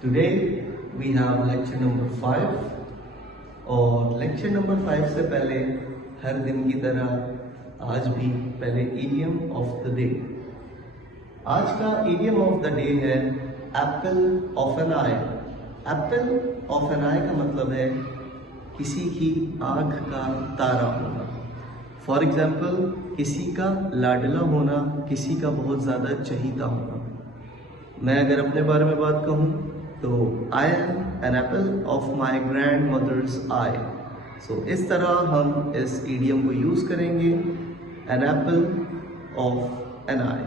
Today we have lecture number 5 और lecture number 5 से पहले हर दिन की तरह आज भी पहले इडियम ऑफ द डे। आज का इडियम ऑफ द डे है apple of an eye. Apple of an eye का मतलब है किसी की आंख का तारा होना। फॉर एग्जाम्पल किसी का लाडला होना, किसी का बहुत ज़्यादा चहीता होना। मैं अगर अपने बारे में बात कहूँ तो I am an apple of my grandmother's eye. So इस तरह हम इस इडियम को यूज़ करेंगे, an apple of an eye.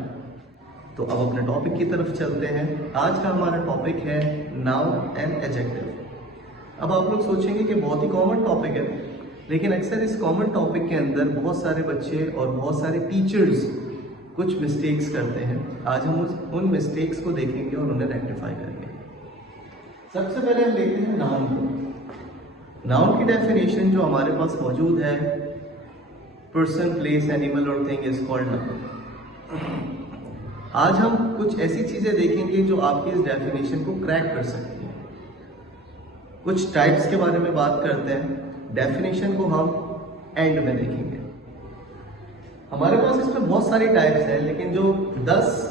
तो अब अपने टॉपिक की तरफ चलते हैं। आज का हमारा टॉपिक है नाउन एंड एडजेक्टिव। अब आप लोग सोचेंगे कि बहुत ही कॉमन टॉपिक है, लेकिन अक्सर इस कॉमन टॉपिक के अंदर बहुत सारे बच्चे और बहुत सारे टीचर्स कुछ मिस्टेक्स करते हैं। आज हम उन मिस्टेक्स को देखेंगे और उन्हें रेक्टिफाई करेंगे। सबसे पहले हम देखते हैं नाउन को। नाउन की डेफिनेशन जो हमारे पास मौजूद है, पर्सन, प्लेस, एनिमल और थिंग इज कॉल्ड नाउन। आज हम कुछ ऐसी चीजें देखेंगे जो आपकी इस डेफिनेशन को क्रैक कर सकती हैं। कुछ टाइप्स के बारे में बात करते हैं, डेफिनेशन को हम एंड में देखेंगे। हमारे पास इसमें बहुत सारी टाइप्स हैं, लेकिन जो 10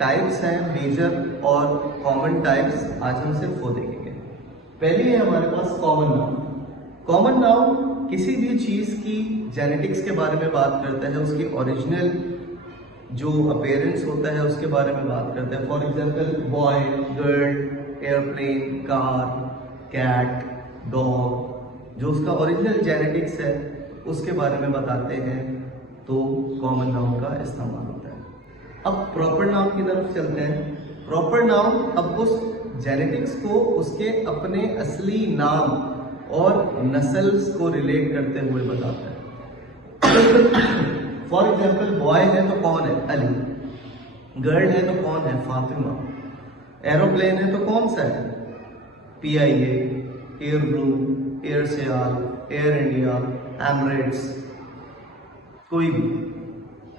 टाइप्स हैं मेजर और कॉमन टाइप्स, आज हम सिर्फ वो देखेंगे। पहली है हमारे पास कॉमन नाउन। कॉमन नाउन किसी भी चीज की जेनेटिक्स के बारे में बात करता है, उसकी ओरिजिनल जो अपीयरेंस होता है उसके बारे में बात करता है। For example boy, girl, aeroplane, car, cat, dog, जो उसका ओरिजिनल जेनेटिक्स है उसके बारे में बताते हैं, तो कॉमन नाउन का इस्तेमाल होता है। अब प्रॉपर नाउन की तरफ चलते हैं। प्रॉपर नाउन अब उस जेनेटिक्स को उसके अपने असली नाम और नस्ल्स को रिलेट करते हुए बताता है। फॉर एग्जाम्पल बॉय है तो कौन है? अली। गर्ल है तो कौन है? फातिमा। एरोप्लेन है तो कौन सा है? PIA, एयर ब्लू, एयर सियाल, एयर इंडिया, एमरेट्स, कोई भी।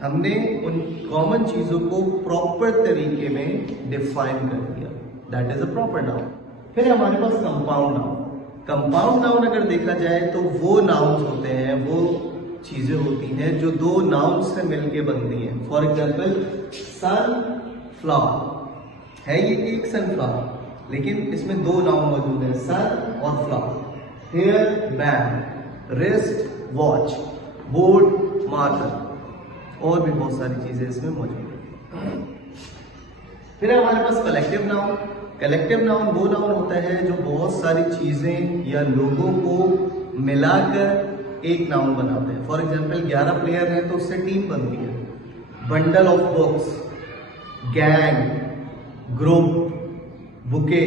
हमने उन कॉमन चीजों को प्रॉपर तरीके में डिफाइन कर दिया, that is a proper noun. फिर हमारे पास कंपाउंड नाउन। कंपाउंड नाउन अगर देखा जाए तो वो नाउन्स होते हैं, वो चीजें होती हैं जो दो नाउन से मिलके बनती हैं। फॉर एग्जाम्पल सनफ्लावर है, ये एक सनफ्लावर, लेकिन इसमें दो नाउन मौजूद हैं, सन और flower. Hair band, wrist watch, board marker, और भी बहुत सारी चीजें इसमें मौजूद हैं। फिर हमारे पास कलेक्टिव नाउन। कलेक्टिव नाउन वो नाउन होता है जो बहुत सारी चीजें या लोगों को मिलाकर एक नाउन बनाते हैं। फॉर एग्जाम्पल 11 प्लेयर हैं तो उससे टीम बनती है। Bundle of books, gang, group, bouquet.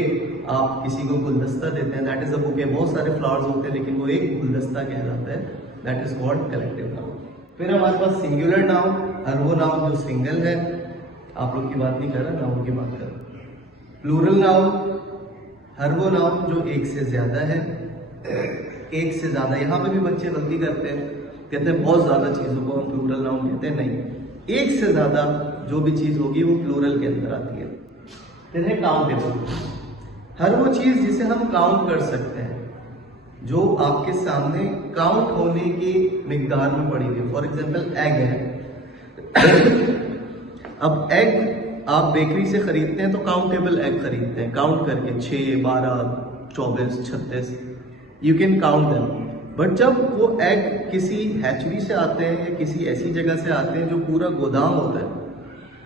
आप किसी को गुलदस्ता देते हैं, दैट इज अ बुके। बहुत सारे फ्लावर्स होते हैं लेकिन वो एक गुलदस्ता कहलाता है, that is called collective noun. फिर हमारे पास सिंगुलर नाउन, हर वो नाउन जो सिंगल है, आप लोग की बात नहीं कर रहा, नाउन की बात कर रहा। प्लूरल नाउन, हर वो नाउन जो एक से ज्यादा है। एक से ज्यादा, यहाँ पे भी बच्चे गलती करते हैं, कहते हैं बहुत ज्यादा चीजों को हम प्लूरल नाउन कहते हैं। नहीं, एक से ज्यादा जो भी चीज होगी वो प्लूरल के अंदर आती है। फिर है काउंटेबल, हर वो चीज जिसे हम काउंट कर सकते हैं, जो आपके सामने काउंट होने की मिकदार में पड़ी हुई है। फॉर एग्जाम्पल एग है। अब एग आप बेकरी से खरीदते हैं तो काउंटेबल एग खरीदते हैं, काउंट करके 6, 12, 24, 36, you can count them. But जब वो एग किसी हैचरी से आते हैं या किसी ऐसी जगह से आते हैं जो पूरा गोदाम होता है,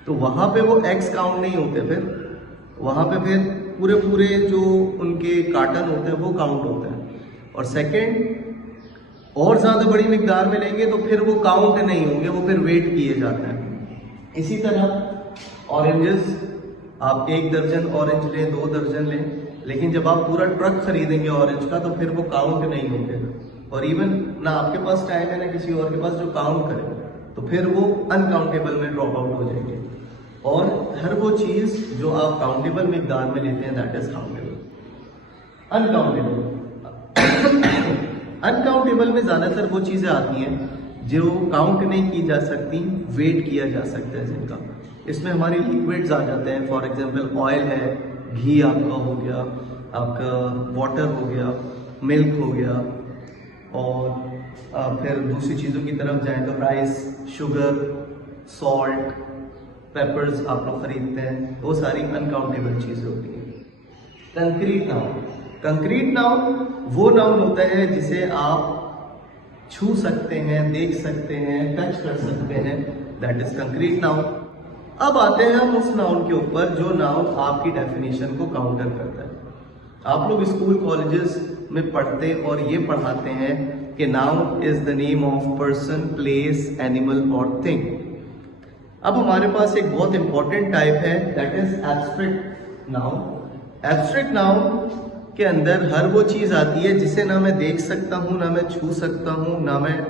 तो वहां पे वो एग्स काउंट नहीं होते। फिर वहां पे फिर पूरे जो उनके कार्टन होते हैं वो काउंट होते हैं। और सेकंड, और ज्यादा बड़ी मिकदार में लेंगे तो फिर वो काउंट नहीं होंगे, वो फिर वेट किए जाते हैं। इसी तरह ऑरेंजेस, आप 1 दर्जन ऑरेंज लें, 2 दर्जन लें, लेकिन जब आप पूरा ट्रक खरीदेंगे ऑरेंज का तो फिर वो काउंट नहीं होंगे। और इवन ना आपके पास टाइम है ना किसी और के पास जो काउंट करे, तो फिर वो अनकाउंटेबल में ड्रॉप आउट हो जाएंगे। और हर वो चीज जो आप काउंटेबल मिकदार में लेते हैं, that is countable. Uncountable, uncountable में ज्यादातर वो चीजें आती हैं जो काउंट नहीं की जा सकती, वेट किया जा सकता है जिनका। इसमें हमारे लिक्विड्स आ जाते हैं, फॉर एग्जांपल ऑयल है, घी आपका हो गया, आपका वाटर हो गया, मिल्क हो गया, और फिर दूसरी चीज़ों की तरफ जाएं तो राइस, शुगर, सॉल्ट, पेपर्स आप लोग खरीदते हैं, वो सारी अनकाउंटेबल चीज़ें होती हैं। कंक्रीट नाउन, कंक्रीट नाउन वो नाउन होता है जिसे आप छू सकते हैं, देख सकते हैं, टच कर सकते हैं, दैट इज कंक्रीट नाउन। अब आते हैं हम उस नाउन के ऊपर जो नाउन आपकी डेफिनेशन को काउंटर करता है। आप लोग स्कूल कॉलेजेस में पढ़ते और ये पढ़ाते हैं कि noun is the name of person, place, animal और थिंग। अब हमारे पास एक बहुत इंपॉर्टेंट टाइप है, that is abstract noun. Abstract noun के अंदर हर वो चीज आती है जिसे ना मैं देख सकता हूं, ना मैं छू सकता हूं, ना मैं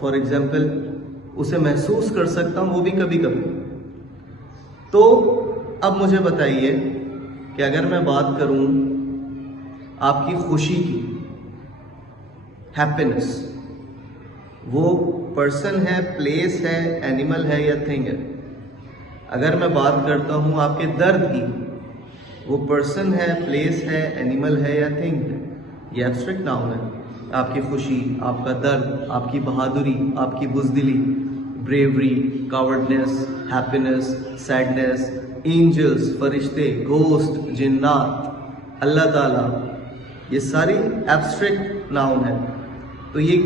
फॉर एग्जाम्पल उसे महसूस कर सकता हूं, वो भी कभी कभी। तो अब मुझे बताइए कि अगर मैं बात करूं आपकी खुशी की, हैप्पीनेस, वो पर्सन है, प्लेस है, एनिमल है या थिंग है। अगर मैं बात करता हूं आपके दर्द की, वो पर्सन है, प्लेस है, एनिमल है या थिंग है, ये एब्स्ट्रैक्ट नाउन है। आपकी खुशी, आपका दर्द, आपकी बहादुरी, आपकी बुज़दिली, ब्रेवरी, कावर्डनेस, हैप्पीनेस, सैडनेस, एंजल्स, फरिश्ते, घोस्ट, जिन्नात, अल्लाह ताला, ये सारी एब्स्ट्रैक्ट नाउन है। तो ये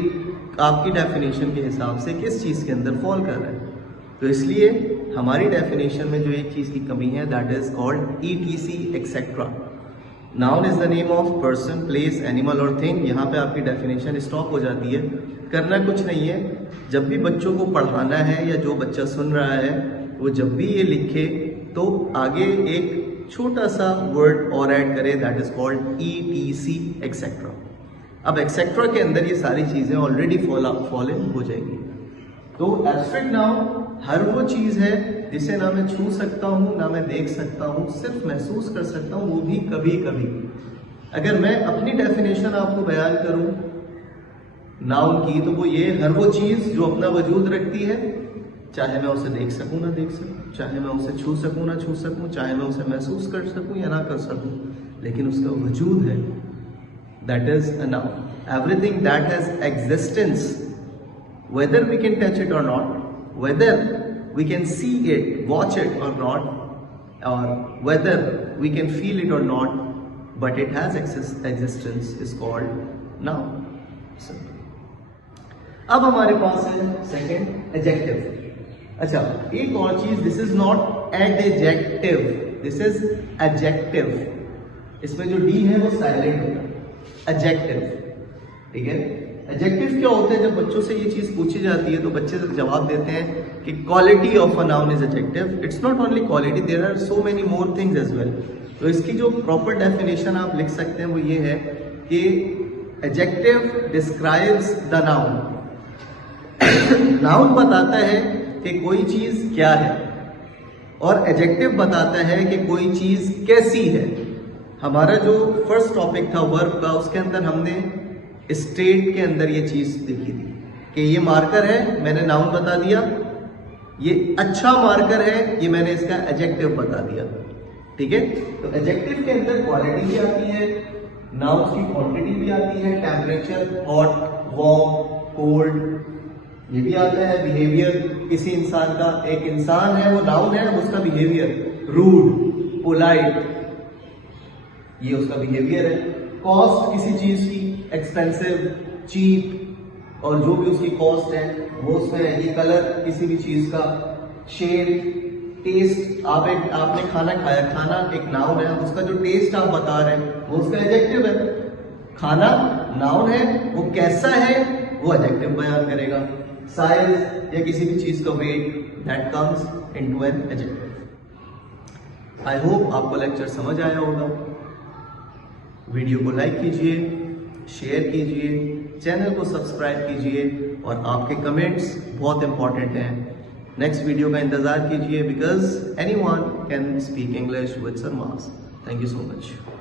आपकी डेफिनेशन के हिसाब से किस चीज़ के अंदर फॉल कर रहा है। तो इसलिए हमारी डेफिनेशन में जो एक चीज़ की कमी है, that is called ETC etcetera. Noun is the name of person, place, animal और थिंग। यहाँ पे आपकी डेफिनेशन स्टॉप हो जाती है। करना कुछ नहीं है, जब भी बच्चों को पढ़ाना है या जो बच्चा सुन रहा है वो जब भी ये लिखे तो आगे एक छोटा सा वर्ड और ऐड करे, that is called ETC etcetera. अब एक्सेट्रा के अंदर ये सारी चीज़ें ऑलरेडी फॉल इन हो जाएंगी। तो एब्स्ट्रैक्ट नाउन हर वो चीज़ है जिसे ना मैं छू सकता हूँ, ना मैं देख सकता हूँ, सिर्फ महसूस कर सकता हूँ, वो भी कभी कभी। अगर मैं अपनी डेफिनेशन आपको बयान करूँ नाउन की, तो वो ये हर वो चीज़ जो अपना वजूद रखती है, चाहे मैं उसे देख सकूँ ना देख सकूँ, चाहे मैं उसे छू सकूँ ना छू सकूँ, चाहे मैं उसे महसूस कर सकूँ या ना कर सकूँ, लेकिन उसका वजूद है, that is a noun. Everything that has existence, whether we can touch it or not, whether we can see it, watch it or not, or whether we can feel it or not, but it has existence is called noun. अब हमारे पास है second adjective. अच्छा, एक और चीज, this is not adjective, this is adjective. इसमें जो D है वो साइलेंट होगा, एडजेक्टिव, ठीक है। एडजेक्टिव क्या होते हैं? जब बच्चों से ये चीज पूछी जाती है तो बच्चे जवाब देते हैं कि quality of a noun is adjective. It's not only quality, there are so many more things as well. तो इसकी जो प्रॉपर डेफिनेशन आप लिख सकते हैं वो ये है कि adjective describes the noun. Noun बताता है कि कोई चीज क्या है और एडजेक्टिव बताता है कि कोई चीज कैसी है। हमारा जो फर्स्ट टॉपिक था वर्ब का, उसके अंदर हमने स्टेट के अंदर ये चीज देखी थी कि ये मार्कर है, मैंने नाउन बता दिया, ये अच्छा मार्कर है, ये मैंने इसका एडजेक्टिव बता दिया, ठीक है। तो एडजेक्टिव के अंदर क्वालिटी भी आती है, नाउन की क्वांटिटी भी आती है, टेम्परेचर, हॉट, वार्म, कोल्ड, ये भी आता है। बिहेवियर, किसी इंसान का, एक इंसान है वो नाउन है, उसका बिहेवियर, रूड, पोलाइट, ये उसका बिहेवियर है। कॉस्ट किसी चीज की, एक्सपेंसिव, चीप, और जो भी उसकी कॉस्ट है वो उसमें है। ये कलर किसी भी चीज का, शेड, टेस्ट, आपने खाना खाया, खाना एक नाउन है, उसका जो टेस्ट आप बता रहे हैं वो उसका एडजेक्टिव है। खाना नाउन है, वो कैसा है वो एडजेक्टिव बयान करेगा। साइज या किसी भी चीज का weight, that comes into an adjective. I hope आपको लेक्चर समझ आया होगा। वीडियो को लाइक कीजिए, शेयर कीजिए, चैनल को सब्सक्राइब कीजिए, और आपके कमेंट्स बहुत इंपॉर्टेंट हैं। नेक्स्ट वीडियो का इंतजार कीजिए, because anyone can speak English with some marks. Thank you so much.